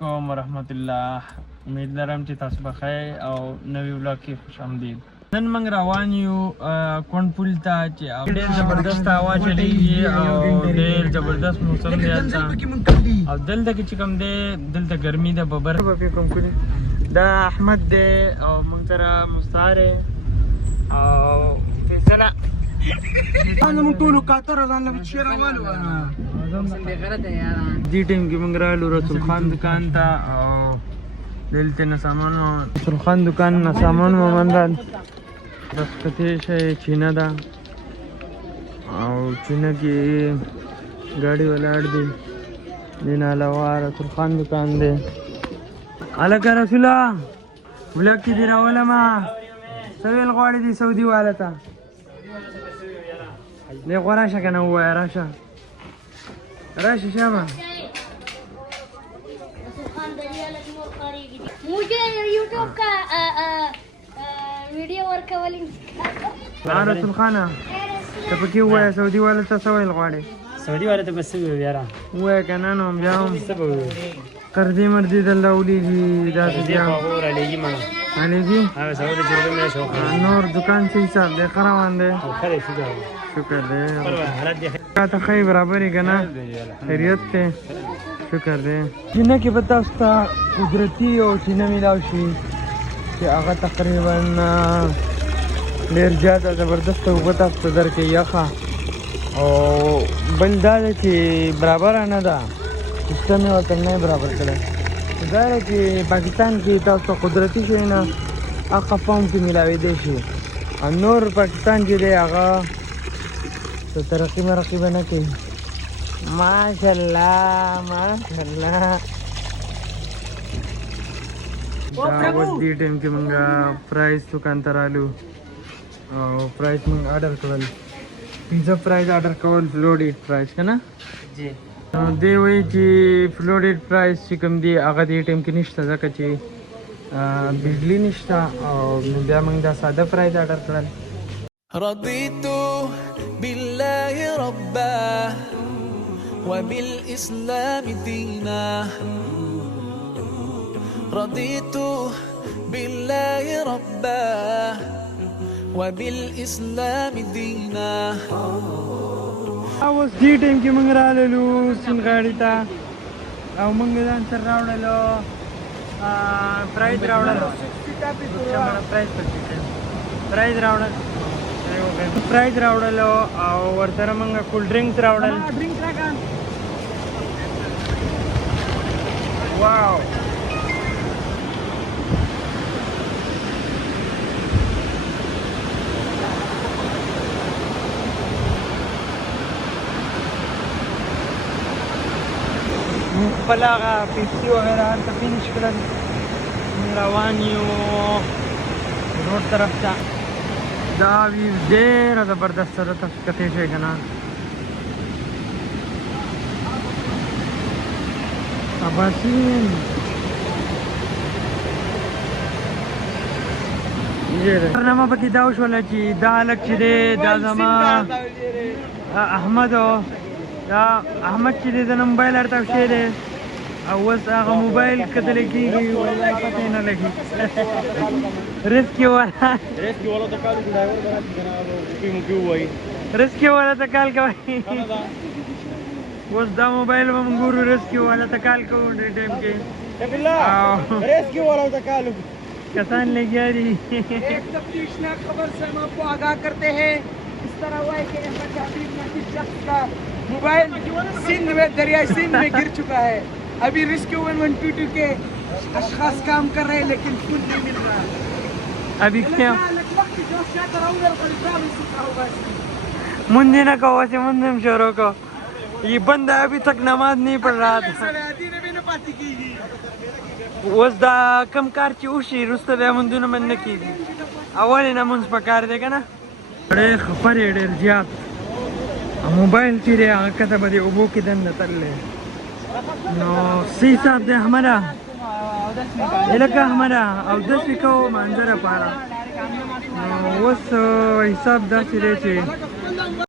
علیکم ورحمت الله. امید لرم چې تاسو به خیر او نوی ولاګ کې خوش آمدید. نن موږ روان یو کونډ پل ته چې ډېر زبردست هوا چلیږي او ډېر زبردست موسم دی هلته. او دلته کې چې کوم دی دلته ګرمي ده ببر به پې کوم کړي. دا احمد دی او موږ سره مستعار او فیصله انا موږ ټولو کاتره ځان له چې روانو دې ټیم کې موږ راغلو رسول خان دکان ته او دلته نه سامان رسول خان دکان نه سامان ومندل. بس کته شي چینه ده او چینه کې ګاډي ولاړ دي. دین علاوه رسول خان دکان دی. الکه رسوله ولاګ کې دی راولما سویل غواړي دي سعودي والا ته ليه غراشه كان هو يا راشا راشا شابه मुझे यूट्यूब का video work वाली رسول خانه ته پکې وای سعودي والا ته سویل غواړي سعودي والا ته بس یاره وای کنه نو بیا هم سبب قرضې مرضې د الله ولېږي داسې دې خبر علیږي ما علیږي هغه سعودي جوړ مې شو نور دکان څه حساب دی ښه روان دی خیر شي دا شکر دی حالت دې ته ښې برابرې که نه خیریت دی شکر دی. چینه کې به تاسو ته قدرتي او چینه میلاو شي چې هغه تقریبا ډېر زیاته زبردسته اوبه تاسو ته درکوي یخه او بل دا دی چې برابره نه ده سیسټم یې ورته نه برابر کړی. دا دی چې پاکستان کې تاسو ته قدرتي شی نه هغه فارم کې میلاوېدی شي او نور پاکستان چې دی هغه څه ترقي مرقي به نه کوي. ماشاءالله ماشاءالله. دا اوس دې ټایم کې موږ پرایس دکان ته رالو او پرایس موږ آرډر کړل. پیزا پرایس آرډر کول فلوډیډ پرایس که نه جی دی وایي چې فلوډیډ پرایس چې کوم دی هغه دې ټایم کې نشته ځکه چې بجلی نشته او بیا موږ دا ساده پرایس آرډر کړل. رضيت بالله ربا وبالإسلام دينا رضيت بالله ربا وبالإسلام دينا. اوس دې ټایم کې موږ راللو سین غاړې ته او موږ ځان سره راوړلو پرایز راوړلو پرایز راوړلو او ورسره موږ کول ډرینکس راوړل. واو خپل هغه پیپسي وغیره هلته فینش کړل. روان یو روډ طرف ته. دا ویو ډېره زبردسته ده تاسو کتی شئ که نه. اباسین کارنامه پکې دا وشوله چې دا هلک چې دی دا زما احمد و دا احمد چې دی د نه موبایل ارتاو شوی دی او اوس هغه موبایل کتلی کېږي والله پته یې نه لګي. رسکي والا رسکي والا ته کال کوئ. اوس دا موبایل به موږ ګورو رسکي والا ته کال کوو ډېر ټایم کې کسان لګیا دي. एक तफ्तीशनाक खबर से हम आपको आगाह करते हैं. इस तरह हुआ है कि अहमद हबीब नामी शख्स का मोबाइल सिंध में दरिया सिंध में गिर चुका है. अभी रेस्क्यू 112 के अशखास काम कर रहे हैं लेकिन खुद नहीं मिल रहा. अभी क्या वक्त जो शायद राउंडर पर इस्लाम सीखा होगा. मुंडे ना कहो ऐसे मुंडे में शोरों को ये बंदा अभी तक नमाज नहीं पढ़ रहा था. اوس دا کم کار چې وشي وروسته بیا مونځونه من نه کېږي. اول یې نه مونځ په کار دی که نه. ډېر خفر یې ډېر زیات موبایل چې دی هغه کته به د اوبو کې دننه تللی نو څه حساب دی احمده لکه احمده اودس یې کوو مانځه لپاره نو اوس حساب داسې دی چې